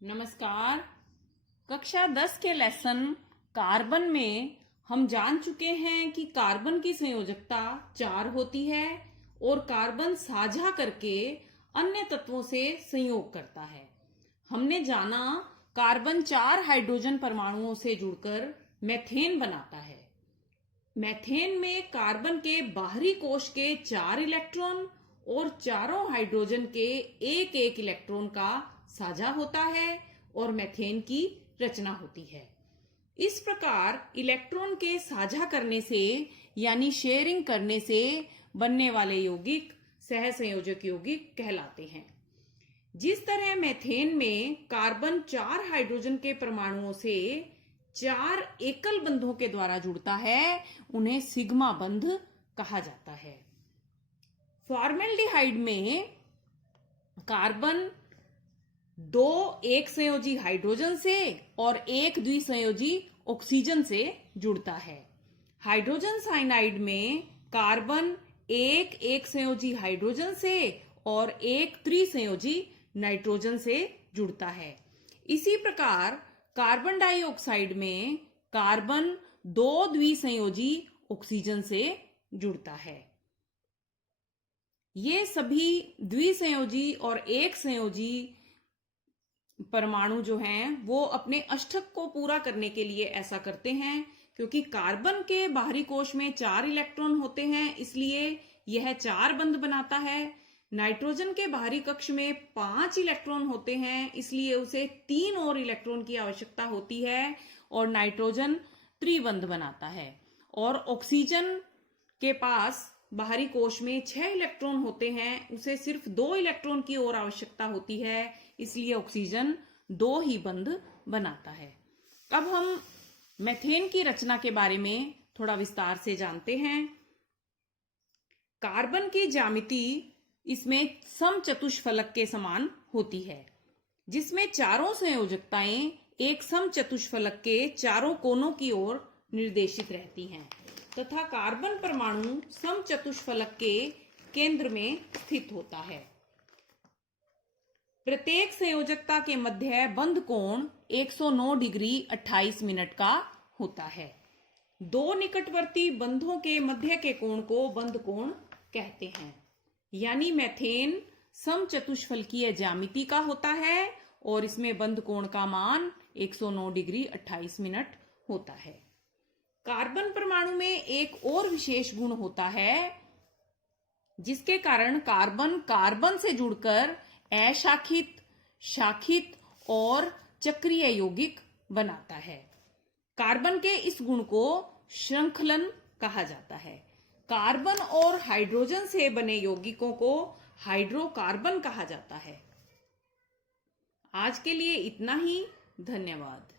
नमस्कार। कक्षा 10 के लेसन कार्बन में हम जान चुके हैं कि कार्बन की संयोजकता 4 होती है और कार्बन साझा करके अन्य तत्वों से संयोग करता है। हमने जाना कार्बन 4 हाइड्रोजन परमाणुओं से जुड़कर मेथेन बनाता है। मेथेन में कार्बन के बाहरी कोश के 4 इलेक्ट्रॉन और चारों हाइड्रोजन के एक एक इलेक्ट्रॉन का साझा होता है और मेथेन की रचना होती है। इस प्रकार इलेक्ट्रॉन के साझा करने से यानी शेयरिंग करने से बनने वाले यौगिक सहसंयोजक यौगिक कहलाते हैं। जिस तरह मेथेन में कार्बन 4 हाइड्रोजन के परमाणुओं से 4 एकल बंधों के द्वारा जुड़ता है, उन्हें सिग्मा बंध कहा जाता है। फॉर्मेल्डिहाइड में कार्बन 2 एक संयोजी हाइड्रोजन से और एक द्विसंयोजी ऑक्सीजन से जुड़ता है। हाइड्रोजन साइनाइड में कार्बन एक संयोजी हाइड्रोजन से और एक त्रिसंयोजी नाइट्रोजन से जुड़ता है। इसी प्रकार कार्बन डाइऑक्साइड में कार्बन 2 द्विसंयोजी ऑक्सीजन से जुड़ता है। ये सभी द्विसंयोजी और एक संयोजी परमाणु जो हैं वो अपने अष्टक को पूरा करने के लिए ऐसा करते हैं, क्योंकि कार्बन के बाहरी कोश में 4 इलेक्ट्रॉन होते हैं, इसलिए यह 4 बंध बनाता है। नाइट्रोजन के बाहरी कक्ष में 5 इलेक्ट्रॉन होते हैं, इसलिए उसे 3 और इलेक्ट्रॉन की आवश्यकता होती है और नाइट्रोजन त्रिबंध बनाता है। और ऑक्सीजन के पास बाहरी कोश में 6 इलेक्ट्रॉन होते हैं, उसे सिर्फ 2 इलेक्ट्रॉन की और आवश्यकता होती है, इसलिए ऑक्सीजन 2 ही बंध बनाता है। अब हम मेथेन की रचना के बारे में थोड़ा विस्तार से जानते हैं। कार्बन की ज्यामिति इसमें समचतुष्फलक के समान होती है, जिसमें चारों संयोजकताएं एक समचतुष्फलक के चारों कोनों की ओर निर्देशित रहती हैं तथा कार्बन परमाणु समचतुष्फलक के केंद्र में स्थित होता है। प्रत्येक संयोजकता के मध्य बंध कोण 109 डिग्री 28 मिनट का होता है। 2 निकटवर्ती बंधों के मध्य के कोण को बंध कोण कहते हैं। यानी मेथेन समचतुष्फलकीय ज्यामिति का होता है और इसमें बंध कोण का मान 109 डिग्री 28 मिनट होता है। कार्बन परमाणु में एक और विशेष गुण होता है, जिसके कारण कार्बन कार्बन से जुड़कर अशाखित, शाखित और चक्रीय यौगिक बनाता है। कार्बन के इस गुण को श्रृंखलन कहा जाता है। कार्बन और हाइड्रोजन से बने यौगिकों को हाइड्रोकार्बन कहा जाता है। आज के लिए इतना ही। धन्यवाद।